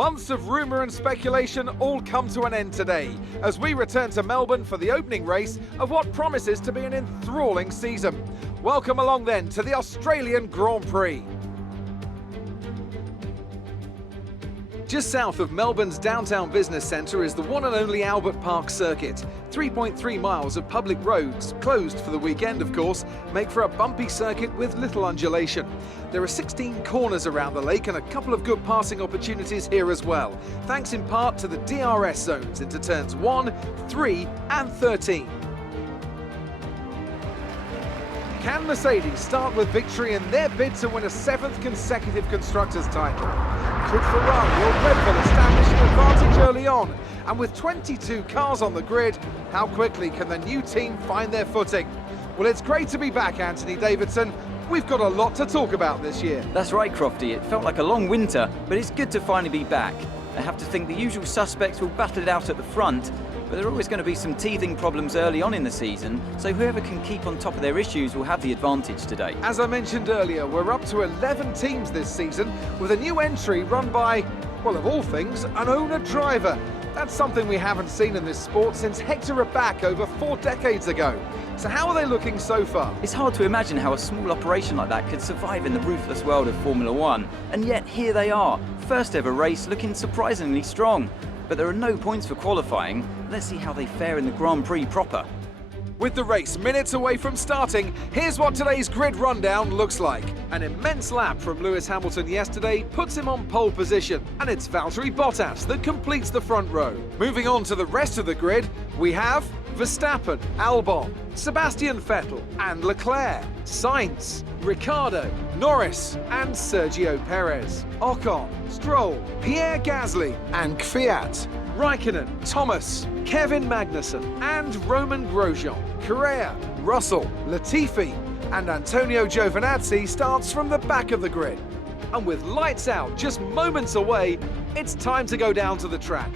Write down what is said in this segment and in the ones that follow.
Months of rumour and speculation all come to an end today as we return to Melbourne for the opening race of what promises to be an enthralling season. Welcome along then to the Australian Grand Prix. Just south of Melbourne's downtown business centre is the one and only Albert Park circuit. 3.3 miles of public roads, closed for the weekend of course, make for a bumpy circuit with little undulation. There are 16 corners around the lake and a couple of good passing opportunities here as well, thanks in part to the DRS zones into turns 1, 3 and 13. Can Mercedes start with victory in their bid to win a 7th consecutive Constructors' title? Could Ferrari or Red Bull establish an advantage early on? And with 22 cars on the grid, how quickly can the new team find their footing? Well, it's great to be back, Anthony Davidson. We've got a lot to talk about this year. That's right, Crofty. It felt like a long winter, but it's good to finally be back. I have to think the usual suspects will battle it out at the front, but there are always going to be some teething problems early on in the season, so whoever can keep on top of their issues will have the advantage today. As I mentioned earlier, we're up to 11 teams this season, with a new entry run by, well, of all things, an owner-driver. That's something we haven't seen in this sport since Hector Raback over 4 decades ago. So how are they looking so far? It's hard to imagine how a small operation like that could survive in the ruthless world of Formula One. And yet here they are, first ever race looking surprisingly strong. But there are no points for qualifying. Let's see how they fare in the Grand Prix proper. With the race minutes away from starting, here's what today's grid rundown looks like. An immense lap from Lewis Hamilton yesterday puts him on pole position, and it's Valtteri Bottas that completes the front row. Moving on to the rest of the grid, we have Verstappen, Albon, Sebastian Vettel and Leclerc, Sainz, Ricciardo, Norris and Sergio Perez, Ocon, Stroll, Pierre Gasly and Kvyat, Raikkonen, Thomas, Kevin Magnussen and Roman Grosjean, Correa, Russell, Latifi and Antonio Giovinazzi starts from the back of the grid. And with lights out just moments away, it's time to go down to the track.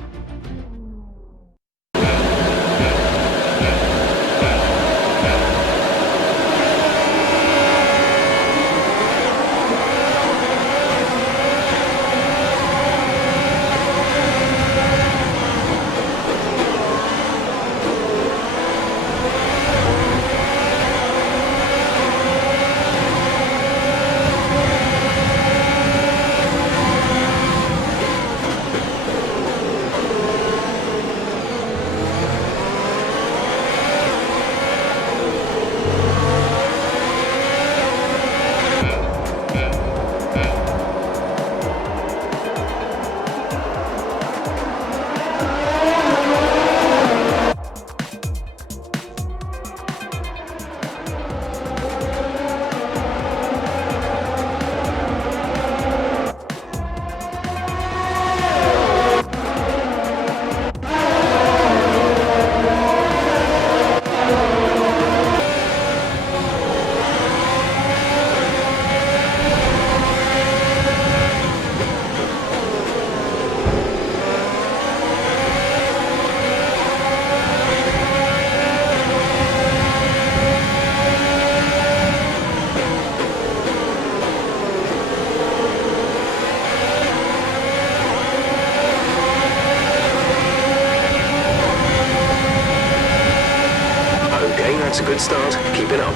That's a good start. Keep it up.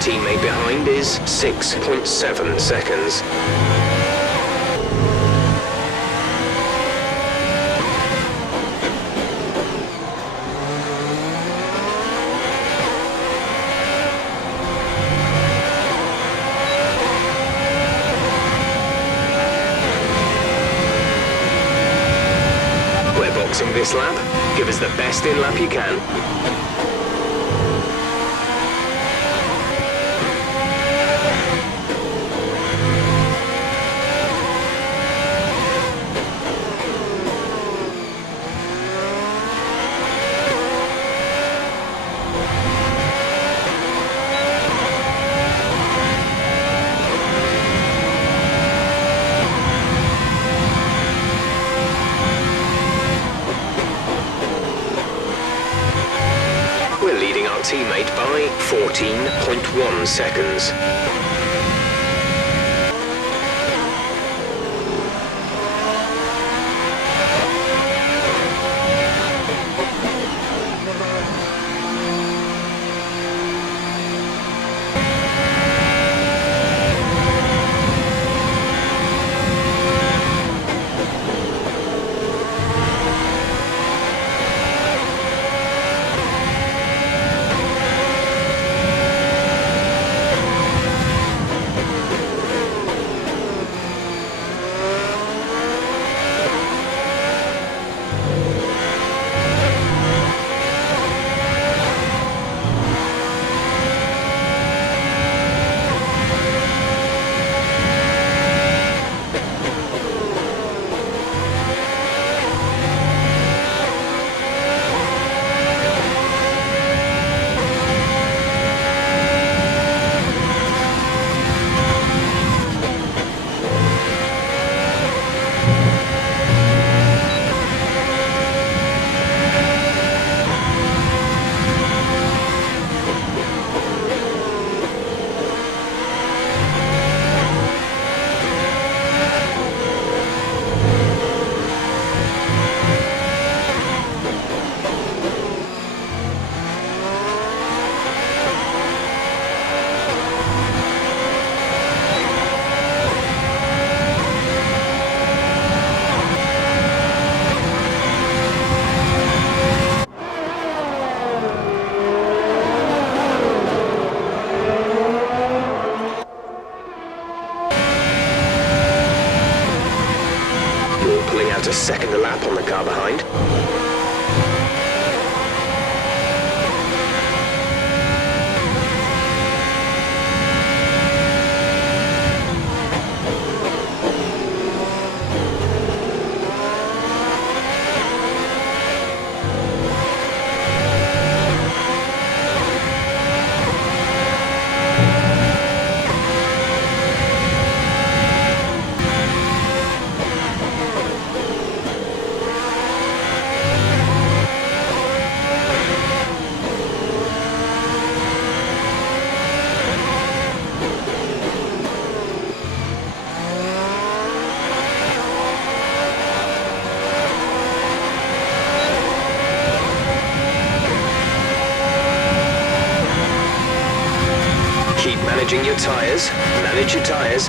teammate behind is 6.7 seconds. We're boxing this lap. Give us the best in lap you can. Teammate by 14.1 seconds. A second a lap on the car behind. Managing your tyres. Manage your tyres.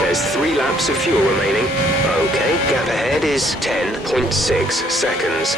There's 3 laps of fuel remaining. Okay, gap ahead is 10.6 seconds.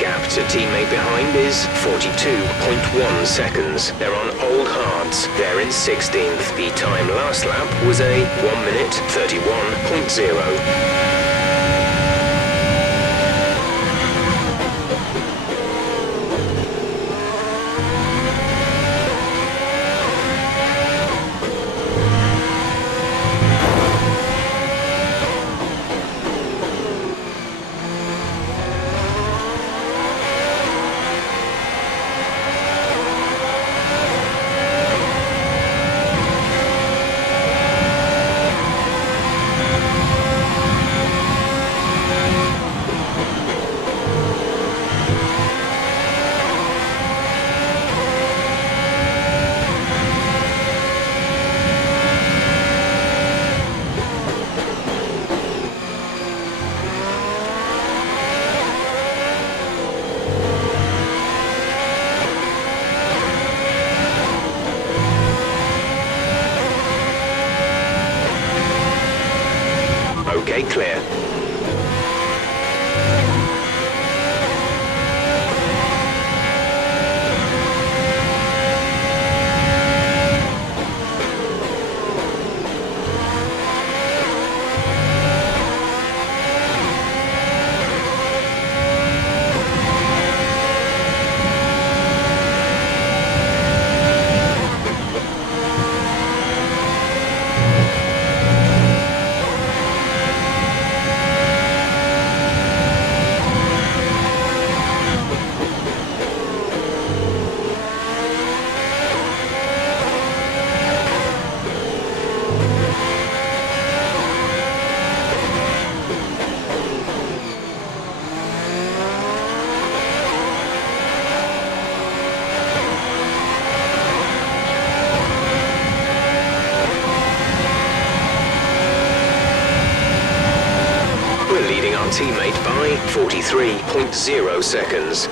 Gap to teammate behind is 42.1 seconds. They're on old hards. They're in 16th. The time last lap was a 1 minute 31.0. gate clear. Teammate by 43.0 seconds.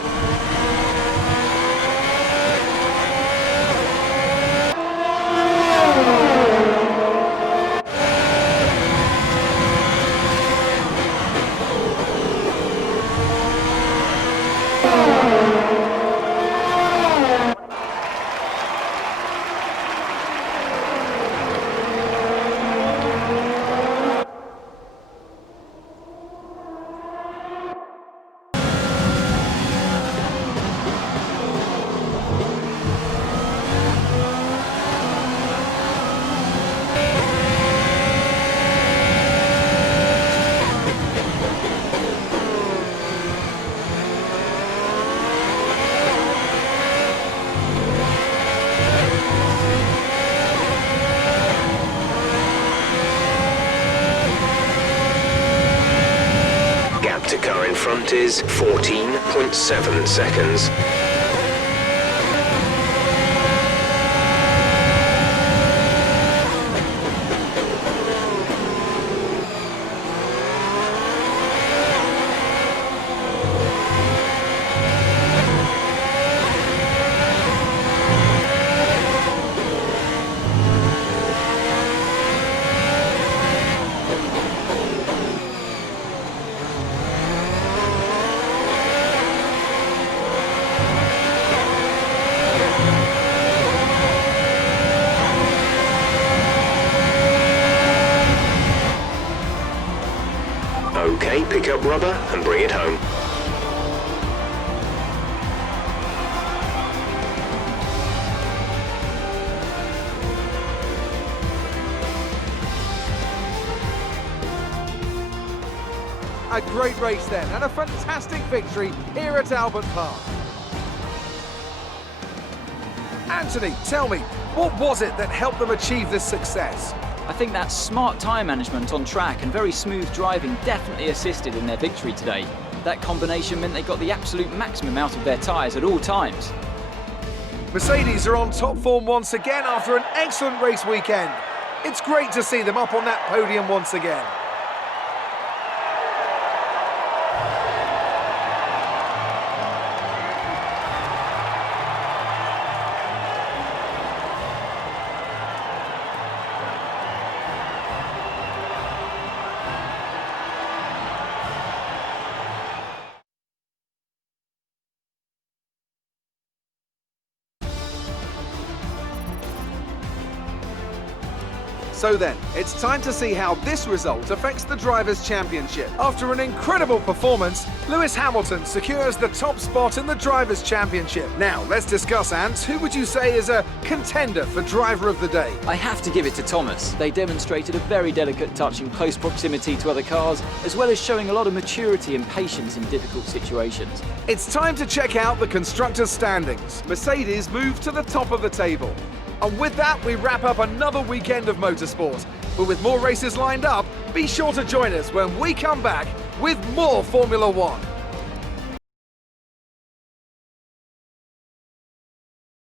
To car in front is 14.7 seconds. Okay, pick up rubber and bring it home. A great race then, and a fantastic victory here at Albert Park. Anthony, tell me, what was it that helped them achieve this success? I think that smart tyre management on track and very smooth driving definitely assisted in their victory today. That combination meant they got the absolute maximum out of their tyres at all times. Mercedes are on top form once again after an excellent race weekend. It's great to see them up on that podium once again. So then, it's time to see how this result affects the Drivers' Championship. After an incredible performance, Lewis Hamilton secures the top spot in the Drivers' Championship. Now, let's discuss, Ant. Who would you say is a contender for Driver of the Day? I have to give it to Thomas. They demonstrated a very delicate touch in close proximity to other cars, as well as showing a lot of maturity and patience in difficult situations. It's time to check out the Constructors' standings. Mercedes moved to the top of the table. And with that, we wrap up another weekend of motorsport. But with more races lined up, be sure to join us when we come back with more Formula One.